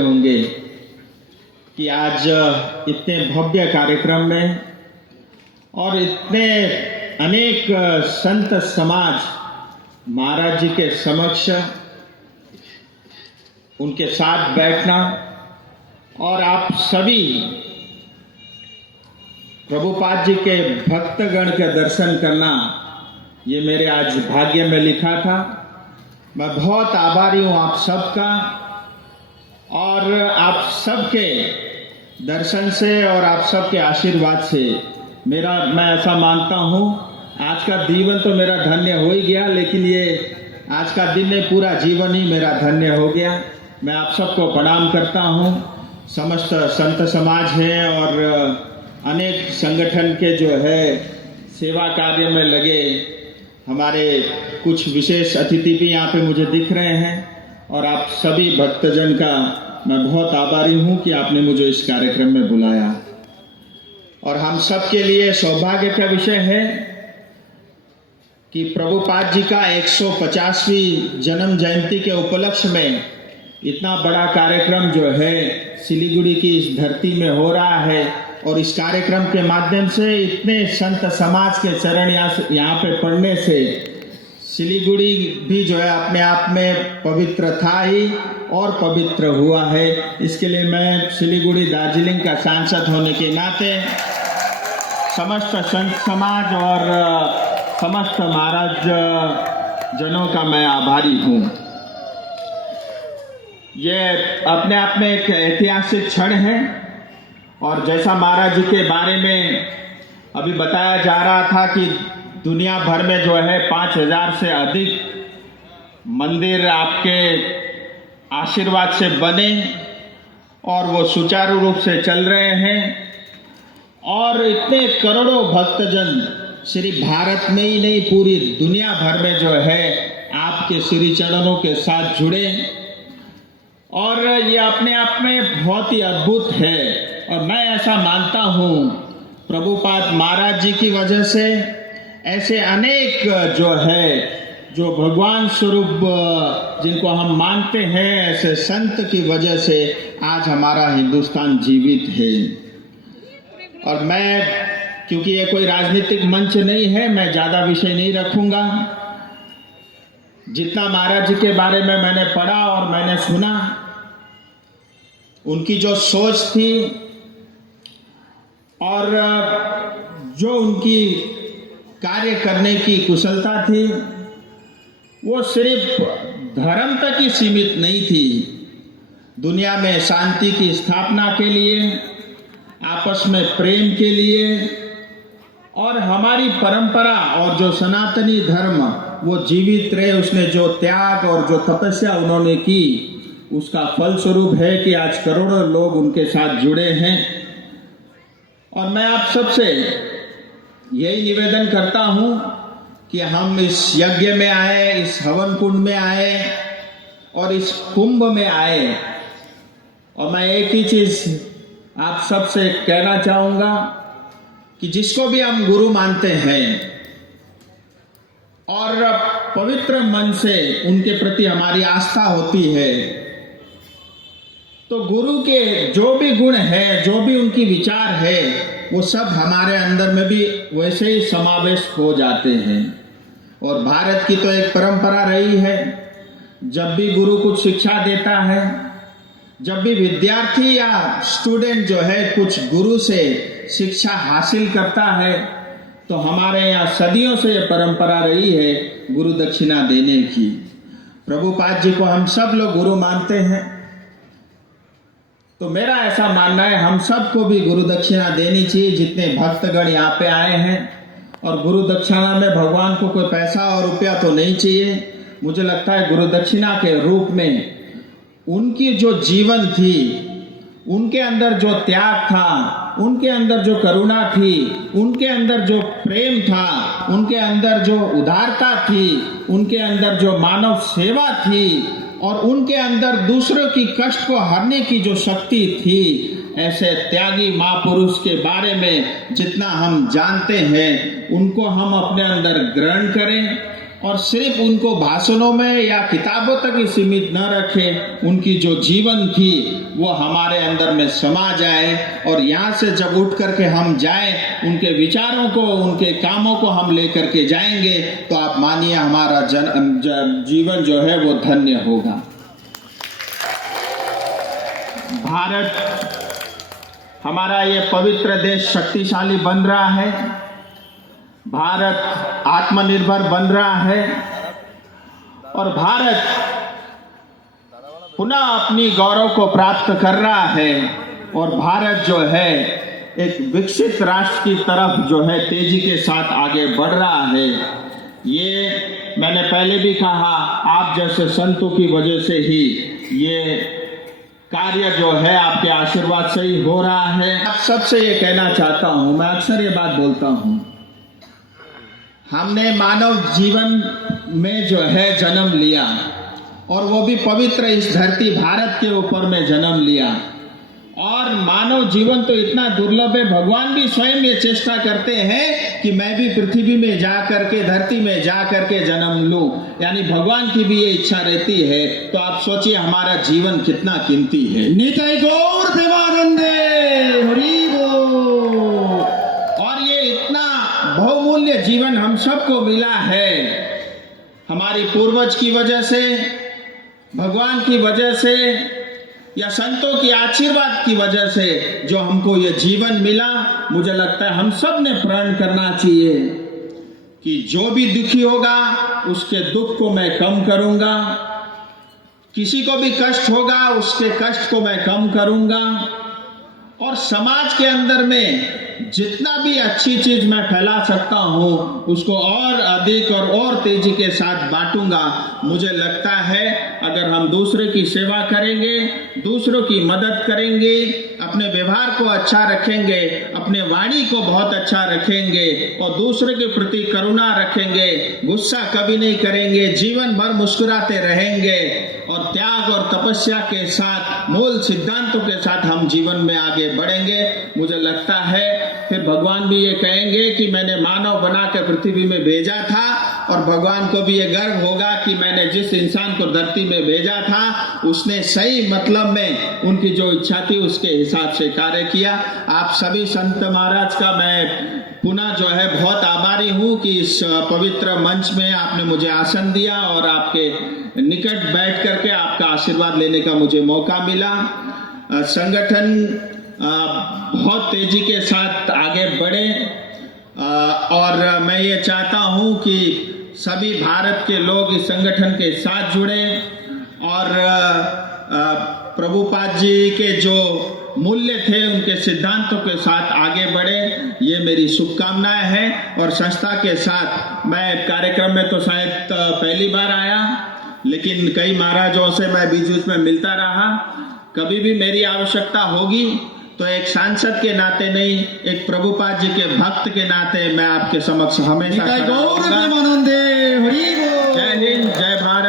होंगे कि आज इतने भव्य कार्यक्रम में और इतने अनेक संत समाज महाराज जी के समक्ष उनके साथ बैठना और आप सभी प्रभुपाद जी के भक्तगण के दर्शन करना, ये मेरे आज भाग्य में लिखा था। मैं बहुत आभारी हूँ आप सबका, और आप सबके दर्शन से और आप सबके आशीर्वाद से मैं ऐसा मानता हूँ आज का जीवन तो मेरा धन्य हो ही गया, लेकिन ये आज का दिन नहीं, पूरा जीवन ही मेरा धन्य हो गया। मैं आप सबको प्रणाम करता हूँ। समस्त संत समाज हैं और अनेक संगठन के जो है सेवा कार्य में लगे हमारे कुछ विशेष अतिथि भी यहाँ पे मुझे दिख रहे हैं, और आप सभी भक्तजन का मैं बहुत आभारी हूँ कि आपने मुझे इस कार्यक्रम में बुलाया। और हम सब के लिए सौभाग्य का विषय है कि प्रभुपाद जी का 150वीं जन्म जयंती के उपलक्ष्य में इतना बड़ा कार्यक्रम जो है सिलीगुड़ी की इस धरती में हो रहा है, और इस कार्यक्रम के माध्यम से इतने संत समाज के चरण यहाँ पे पढ़ने से सिलीगुड़ी भी जो है अपने आप में पवित्र था ही और पवित्र हुआ है। इसके लिए मैं सिलीगुड़ी दार्जिलिंग का सांसद होने के नाते समस्त संत समाज और समस्त महाराज जनों का मैं आभारी हूँ। ये अपने आप में एक ऐतिहासिक क्षण है, और जैसा महाराज जी के बारे में अभी बताया जा रहा था कि दुनिया भर में जो है 5000 से अधिक मंदिर आपके आशीर्वाद से बने और वो सुचारू रूप से चल रहे हैं, और इतने करोड़ों भक्तजन सिर्फ भारत में ही नहीं पूरी दुनिया भर में जो है आपके श्री चरणों के साथ जुड़े, और ये अपने आप में बहुत ही अद्भुत है। और मैं ऐसा मानता हूँ प्रभुपाद महाराज जी की वजह से ऐसे अनेक जो भगवान स्वरूप जिनको हम मानते हैं, ऐसे संत की वजह से आज हमारा हिंदुस्तान जीवित है। और मैं, क्योंकि ये कोई राजनीतिक मंच नहीं है, मैं ज़्यादा विषय नहीं रखूंगा। जितना महाराज जी के बारे में मैंने पढ़ा और मैंने सुना, उनकी जो सोच थी और जो उनकी कार्य करने की कुशलता थी, वो सिर्फ धर्म तक ही सीमित नहीं थी। दुनिया में शांति की स्थापना के लिए, आपस में प्रेम के लिए, और हमारी परंपरा और जो सनातनी धर्म वो जीवित रहे, उसने जो त्याग और जो तपस्या उन्होंने की, उसका फलस्वरूप है कि आज करोड़ों लोग उनके साथ जुड़े हैं। और मैं आप सबसे यही निवेदन करता हूं कि हम इस यज्ञ में आए, इस हवन कुंड में आए और इस कुंभ में आए, और मैं एक ही चीज आप सबसे कहना चाहूंगा कि जिसको भी हम गुरु मानते हैं और पवित्र मन से उनके प्रति हमारी आस्था होती है, तो गुरु के जो भी गुण है, जो भी उनकी विचार है, वो सब हमारे अंदर में भी वैसे ही समावेश हो जाते हैं। और भारत की तो एक परंपरा रही है, जब भी गुरु कुछ शिक्षा देता है, जब भी विद्यार्थी या स्टूडेंट जो है कुछ गुरु से शिक्षा हासिल करता है, तो हमारे यहाँ सदियों से ये परंपरा रही है गुरु दक्षिणा देने की। प्रभुपाद जी को हम सब लोग गुरु मानते हैं, तो मेरा ऐसा मानना है हम सबको भी गुरु दक्षिणा देनी चाहिए, जितने भक्तगण यहाँ पे आए हैं। और गुरु दक्षिणा में भगवान को कोई पैसा और रुपया तो नहीं चाहिए। मुझे लगता है गुरु दक्षिणा के रूप में उनकी जो जीवन थी, उनके अंदर जो त्याग था, उनके अंदर जो करुणा थी, उनके अंदर जो प्रेम था, उनके अंदर जो उदारता थी, उनके अंदर जो मानव सेवा थी, और उनके अंदर दूसरों की कष्ट को हरने की जो शक्ति थी, ऐसे त्यागी महापुरुष के बारे में जितना हम जानते हैं, उनको हम अपने अंदर ग्रहण करें और सिर्फ उनको भाषणों में या किताबों तक ही सीमित न रखें, उनकी जो जीवन थी वो हमारे अंदर में समा जाए और यहाँ से जब उठ करके हम जाएं, उनके विचारों को, उनके कामों को हम लेकर के जाएंगे तो आप मानिए हमारा जीवन जो है वो धन्य होगा। भारत हमारा ये पवित्र देश शक्तिशाली बन रहा है, भारत आत्मनिर्भर बन रहा है और भारत पुनः अपनी गौरव को प्राप्त कर रहा है और भारत जो है एक विकसित राष्ट्र की तरफ जो है तेजी के साथ आगे बढ़ रहा है। ये मैंने पहले भी कहा, आप जैसे संतों की वजह से ही ये कार्य जो है आपके आशीर्वाद से ही हो रहा है। आप सबसे ये कहना चाहता हूं, मैं अक्सर ये बात बोलता हूं, हमने मानव जीवन में जो है जन्म लिया और वो भी पवित्र इस धरती भारत के ऊपर में जन्म लिया और मानव जीवन तो इतना दुर्लभ है, भगवान भी स्वयं ये चेष्टा करते हैं कि मैं भी पृथ्वी में जा करके, धरती में जा करके जन्म लूं, यानी भगवान की भी ये इच्छा रहती है। तो आप सोचिए हमारा जीवन कितना कीमती है। निताय गौर प्रेमानंदे हरि बोल। और ये इतना बहुमूल्य जीवन हम सबको मिला है, हमारी पूर्वज की वजह से, भगवान की वजह से या संतों की आशीर्वाद की वजह से जो हमको ये जीवन मिला। मुझे लगता है हम सब ने प्रण करना चाहिए कि जो भी दुखी होगा उसके दुख को मैं कम करूंगा, किसी को भी कष्ट होगा उसके कष्ट को मैं कम करूंगा और समाज के अंदर में जितना भी अच्छी चीज मैं फैला सकता हूं उसको और अधिक और तेजी के साथ बांटूंगा। मुझे लगता है अगर हम दूसरे की सेवा करेंगे, दूसरों की मदद करेंगे, अपने व्यवहार को अच्छा रखेंगे, अपने वाणी को बहुत अच्छा रखेंगे और दूसरे के प्रति करुणा रखेंगे, गुस्सा कभी नहीं करेंगे, जीवन भर मुस्कुराते रहेंगे और त्याग और तपस्या के साथ, मूल सिद्धांतों के साथ हम जीवन में आगे बढ़ेंगे। मुझे लगता है फिर भगवान भी ये कहेंगे कि मैंने मानव बना कर पृथ्वी में भेजा था और भगवान को भी ये गर्व होगा कि मैंने जिस इंसान को धरती में भेजा था उसने सही मतलब में उनकी जो इच्छा थी उसके हिसाब से कार्य किया। आप सभी संत महाराज का मैं पुनः जो है बहुत आभारी हूँ कि इस पवित्र मंच में आपने मुझे आसन दिया और आपके निकट बैठ करके आपका आशीर्वाद लेने का मुझे मौका मिला। संगठन बहुत तेजी के साथ आगे बढ़े और मैं ये चाहता हूँ कि सभी भारत के लोग इस संगठन के साथ जुड़े और प्रभुपाद जी के जो मूल्य थे उनके सिद्धांतों के साथ आगे बढ़े, ये मेरी शुभकामनाएं हैं। और संस्था के साथ मैं कार्यक्रम में तो शायद पहली बार आया, लेकिन कई महाराजों से मैं बीच बीच में मिलता रहा। कभी भी मेरी आवश्यकता होगी तो एक सांसद के नाते नहीं, एक प्रभुपाद जी के भक्त के नाते मैं आपके समक्ष हमेशा खड़ा रहूंगा। जय हिंद, जय भारत।